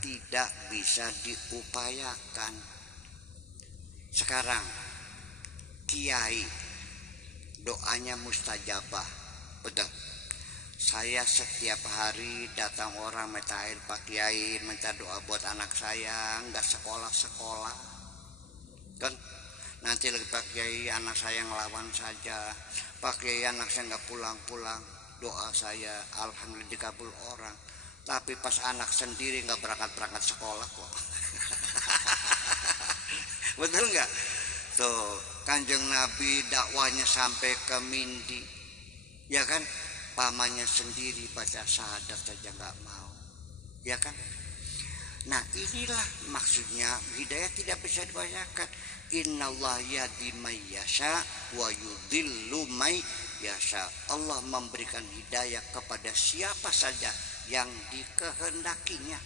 tidak bisa diupayakan. Sekarang kiai doanya mustajabah, betul. Saya setiap hari datang orang minta air Pak Kiai, minta doa buat anak saya, nggak sekolah kan. Nanti lagi Pak Kiai anak saya ngelawan saja, Pak Kiai anak saya nggak pulang-pulang, doa saya alhamdulillah dikabul orang. Tapi pas anak sendiri nggak berangkat sekolah kok. Betul nggak? Tuh Kanjeng Nabi dakwanya sampai ke Mindi, ya kan? Pamannya sendiri baca syahadat saja nggak mau, ya kan? Nah inilah maksudnya hidayah tidak bisa dibayangkan. Innallaha yahdi may yasha wa yudhillu may yasha. Allah memberikan hidayah kepada siapa saja yang dikehendakinya.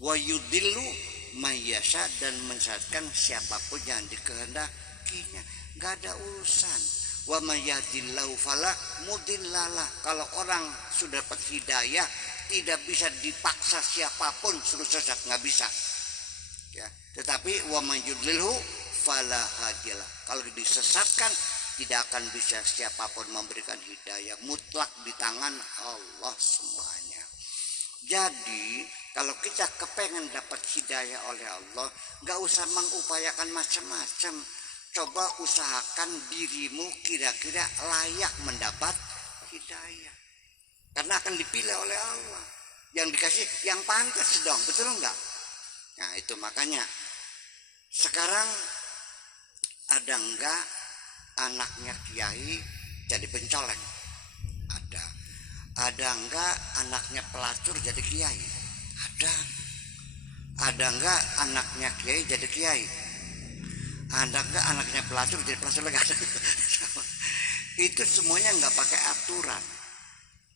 Wa yudhillu may yasha, dan menyesatkan siapapun yang dikehendakinya. Gak ada urusan. Wa may yahdillahu fala mudhillalah. Kalau orang sudah dapat hidayah, tidak bisa dipaksa siapapun suruh sesat, nggak bisa. Ya, tetapi wa may yudlilhu fala hadiyalah. Kalau disesatkan, tidak akan bisa siapapun memberikan hidayah. Mutlak di tangan Allah semuanya. Jadi kalau kita kepengen dapat hidayah oleh Allah, nggak usah mengupayakan macam-macam. Coba usahakan dirimu kira-kira layak mendapat hidayah. Karena akan dipilih oleh Allah. Yang dikasih yang pantas dong, betul enggak? Nah itu makanya sekarang ada enggak anaknya kiai jadi pencoleng? Ada. Ada enggak anaknya pelacur jadi kiai? Ada. Ada enggak anaknya kiai jadi kiai? Ada enggak anaknya pelacur jadi pelacur lagi? Itu semuanya enggak pakai aturan.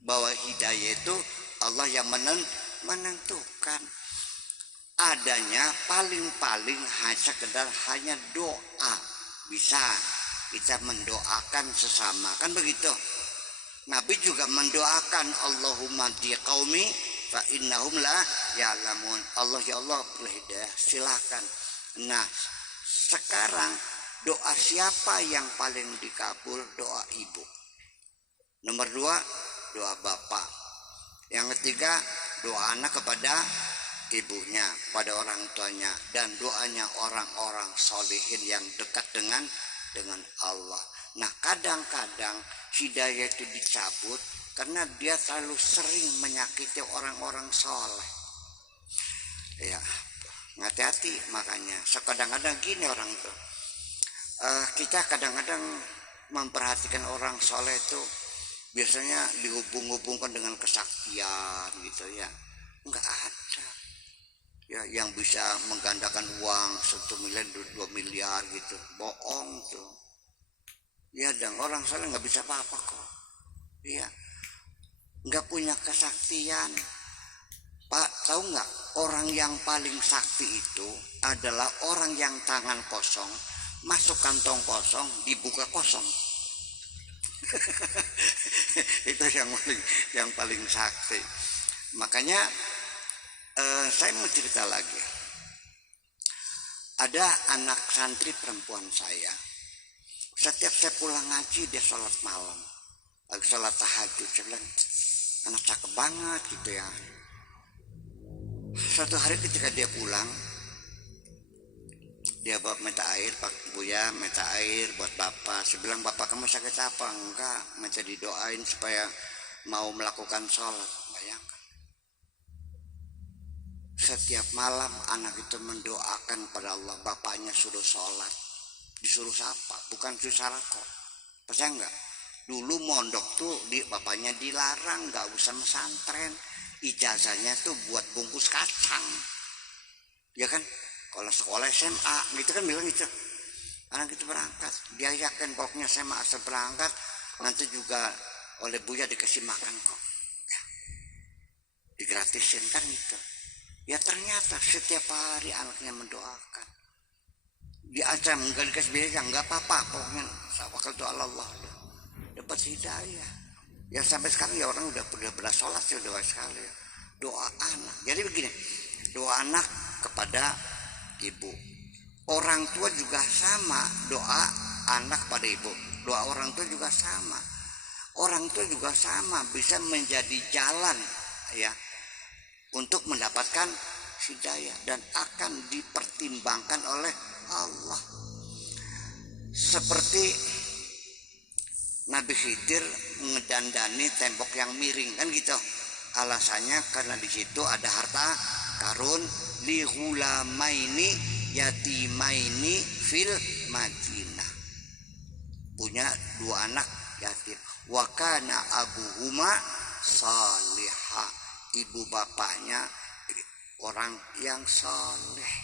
Bahwa hidayah itu Allah yang menentukan. Adanya paling-paling sekedar hanya doa. Bisa kita mendoakan sesama, kan begitu. Nabi juga mendoakan Allahumma di qaumi fa innahum la ya'lamun. Allah ya Allah beri hidayah, silakan. Nah sekarang doa siapa yang paling dikabul? Doa ibu. Nomor 2 doa bapak. Yang ketiga doa anak kepada ibunya, pada orang tuanya, dan doanya orang-orang solihin yang dekat dengan Allah. Nah kadang-kadang hidayah itu dicabut karena dia terlalu sering menyakiti orang-orang soleh. Ya hati-hati, makanya kadang-kadang gini orang itu, kita kadang-kadang memperhatikan orang soleh itu biasanya dihubung-hubungkan dengan kesaktian gitu ya. Enggak ada ya yang bisa menggandakan uang 1 miliar 2 miliar gitu, bohong tuh ya. Dan orang soleh nggak bisa apa-apa kok ya, nggak punya kesaktian. Pak tahu nggak, orang yang paling sakti itu adalah orang yang tangan kosong masuk kantong kosong dibuka kosong. Itu yang paling sakti. Makanya saya mau cerita lagi. Ada anak santri perempuan saya. Setiap saya pulang ngaji dia sholat malam, lagi sholat tahajud. Saya bilang anak cakep banget gitu ya. Suatu hari ketika dia pulang, dia bawa minta air, Pak Buya minta air buat bapak. Saya bilang bapak kamu sakit apa? Enggak, minta didoain supaya mau melakukan sholat. Bayangkan, setiap malam anak itu mendoakan pada Allah, bapaknya suruh sholat. Disuruh siapa? Bukan suruh kok. Percaya enggak? Dulu mondok tuh bapaknya dilarang, enggak usah pesantren. Ijazahnya tuh buat bungkus kacang. Ya kan? Kalau sekolah SMA gitu kan bilang gitu. Anak itu berangkat, dia yakin pokoknya SMA asal berangkat nanti juga oleh Buya dikasih makan kok. Ya. Digratisin kan itu. Ya ternyata setiap hari anaknya mendoakan. Diancam enggak dikasih biaya, enggak apa-apa, pokoknya tawakal doa Allah. Dapat hidayah. Ya sampai sekarang ya orang udah sholat sih, doa sekali ya. Doa anak. Jadi begini, doa doa anak kepada ibu. Orang tua juga sama, doa anak pada ibu. Doa orang tua juga sama. Orang tua juga sama bisa menjadi jalan ya untuk mendapatkan hidayah dan akan dipertimbangkan oleh Allah. Seperti Nabi Khidir ngedandani tembok yang miring kan gitu. Alasannya karena di situ ada harta karun li ghulamaini yatimaini fil Madinah. Punya 2 anak yatim. Wa kana abuhuma salihah. Ibu bapaknya orang yang saleh.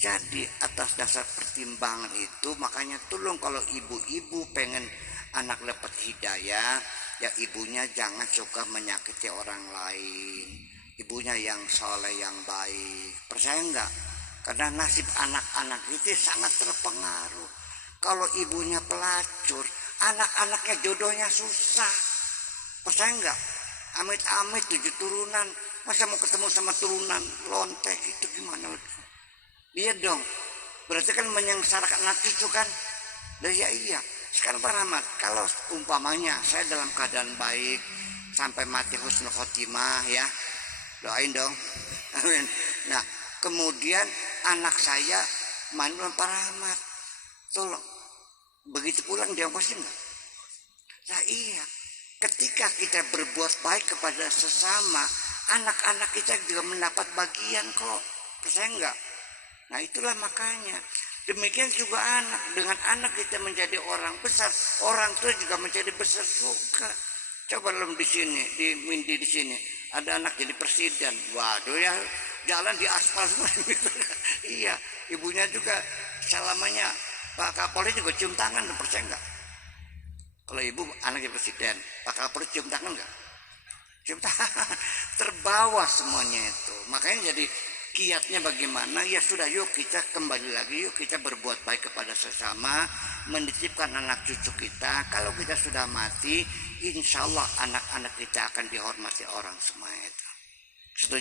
Jadi atas dasar pertimbangan itu makanya tolong kalau ibu-ibu pengen anak dapat hidayah, ya ibunya jangan suka menyakiti orang lain. Ibunya yang soleh, yang baik. Percaya enggak? Karena nasib anak-anak itu sangat terpengaruh. Kalau ibunya pelacur, anak-anaknya jodohnya susah. Percaya enggak? Amit-amit 7 turunan, masa mau ketemu sama turunan lontek itu gimana? Iya dong. Berarti kan menyengsarakan anak itu kan? Ya iya. Sekarang Pak Rahmat, kalau umpamanya saya dalam keadaan baik sampai mati husnul khotimah ya, doain dong. Amin. Nah, kemudian anak saya main dengan Pak Rahmat, tolong begitu pulang diongkosin nggak? Nah iya, ketika kita berbuat baik kepada sesama, anak-anak kita juga mendapat bagian kok. Percaya nggak? Nah itulah makanya. Demikian juga anak, dengan anak kita menjadi orang besar, orang tua juga menjadi besar juga. Coba belum di sini, di Mindi di sini, ada anak jadi presiden. Waduh ya, jalan di aspal semua. Iya, ibunya juga selamanya Pak Kapolri juga cium tangan, percaya nggak? Kalau ibu anaknya presiden, Pak Kapolri cium tangan nggak? Cium tangan, terbawa semuanya itu. Makanya jadi kiatnya bagaimana? Ya sudah, yuk kita kembali lagi, yuk kita berbuat baik kepada sesama, menitipkan anak cucu kita. Kalau kita sudah mati, insya Allah anak-anak kita akan dihormati orang semua itu. Setuju?